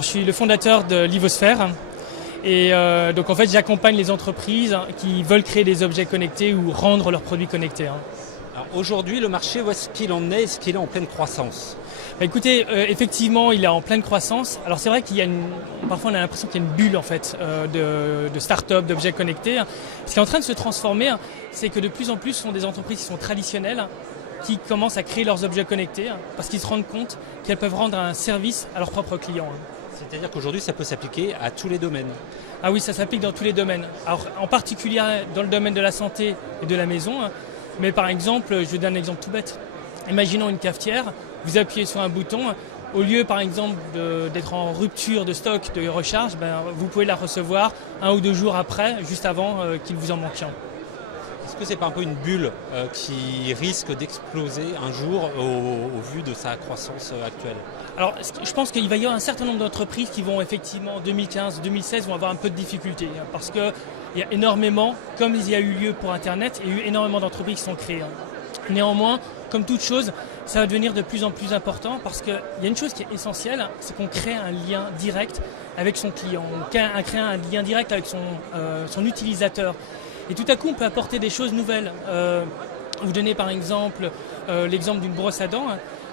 Alors, je suis le fondateur de Livosphère et donc en fait j'accompagne les entreprises qui veulent créer des objets connectés ou rendre leurs produits connectés. Alors aujourd'hui, le marché, où est-ce qu'il en est? Est-ce qu'il est en pleine croissance? Écoutez, effectivement, il est en pleine croissance. Alors c'est vrai parfois on a l'impression qu'il y a une bulle en fait de start-up, d'objets connectés. Ce qui est en train de se transformer, c'est que de plus en plus ce sont des entreprises qui sont traditionnelles, qui commencent à créer leurs objets connectés parce qu'ils se rendent compte qu'elles peuvent rendre un service à leurs propres clients. C'est-à-dire qu'aujourd'hui, ça peut s'appliquer à tous les domaines. Ah oui, ça s'applique dans tous les domaines. Alors en particulier dans le domaine de la santé et de la maison. Mais par exemple, je vais donner un exemple tout bête. Imaginons une cafetière, vous appuyez sur un bouton, au lieu par exemple d'être en rupture de stock, de recharge, vous pouvez la recevoir 1 ou 2 jours après, juste avant qu'il vous en manque un. Est-ce que c'est pas un peu une bulle qui risque d'exploser un jour au vu de sa croissance actuelle? Alors je pense qu'il va y avoir un certain nombre d'entreprises qui vont effectivement en 2015-2016 vont avoir un peu de difficultés parce qu'il y a énormément, comme il y a eu lieu pour Internet, il y a eu énormément d'entreprises qui sont créées. Néanmoins, comme toute chose, ça va devenir de plus en plus important parce qu'il y a une chose qui est essentielle, c'est qu'on crée un lien direct avec son client, on crée un lien direct avec son utilisateur. Et tout à coup, on peut apporter des choses nouvelles. Vous donnez par exemple l'exemple d'une brosse à dents.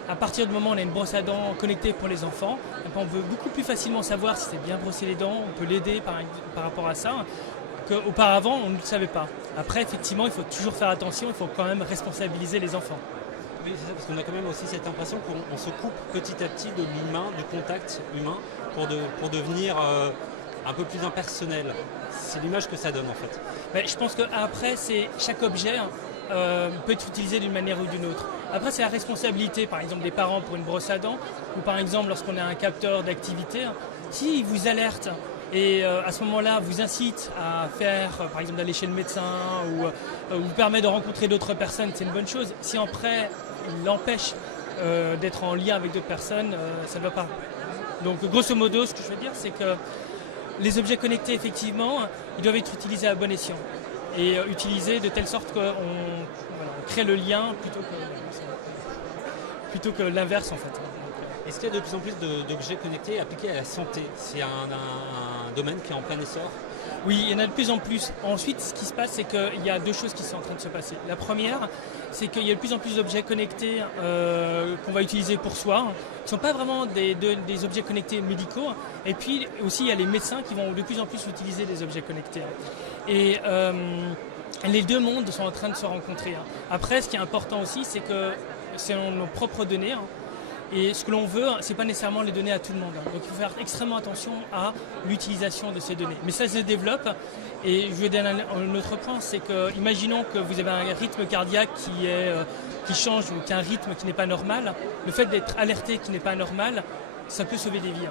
À partir du moment où on a une brosse à dents connectée pour les enfants, on peut beaucoup plus facilement savoir si c'est bien brosser les dents, on peut l'aider par rapport à ça, qu'auparavant on ne le savait pas. Après, effectivement, il faut toujours faire attention, il faut quand même responsabiliser les enfants. Oui, c'est ça, parce qu'on a quand même aussi cette impression qu'on se coupe petit à petit de l'humain, du contact humain, pour devenir un peu plus impersonnel. C'est l'image que ça donne en fait. Mais je pense qu'après, chaque objet peut être utilisé d'une manière ou d'une autre. Après, c'est la responsabilité, par exemple, des parents pour une brosse à dents, ou par exemple, lorsqu'on a un capteur d'activité, s'il vous alerte et à ce moment-là vous incite à faire, par exemple, d'aller chez le médecin ou vous permet de rencontrer d'autres personnes, c'est une bonne chose. Si après, il l'empêche d'être en lien avec d'autres personnes, ça ne va pas. Donc, grosso modo, ce que je veux dire, c'est que les objets connectés, effectivement, ils doivent être utilisés à bon escient et utilisés de telle sorte qu'on crée le lien plutôt que l'inverse en fait. Est-ce qu'il y a de plus en plus d'objets connectés appliqués à la santé? C'est un domaine qui est en plein essor? Oui, il y en a de plus en plus. Ensuite, ce qui se passe, c'est qu'il y a 2 choses qui sont en train de se passer. La première, c'est qu'il y a de plus en plus d'objets connectés qu'on va utiliser pour soi, qui ne sont pas vraiment des objets connectés médicaux. Et puis aussi, il y a les médecins qui vont de plus en plus utiliser des objets connectés. Et les 2 mondes sont en train de se rencontrer. Après, ce qui est important aussi, c'est que c'est nos propres données. Et ce que l'on veut, ce n'est pas nécessairement les donner à tout le monde. Donc il faut faire extrêmement attention à l'utilisation de ces données. Mais ça se développe. Et je vais donner un autre point, c'est que imaginons que vous avez un rythme cardiaque qui change ou qu'un rythme qui n'est pas normal. Le fait d'être alerté qui n'est pas normal, ça peut sauver des vies.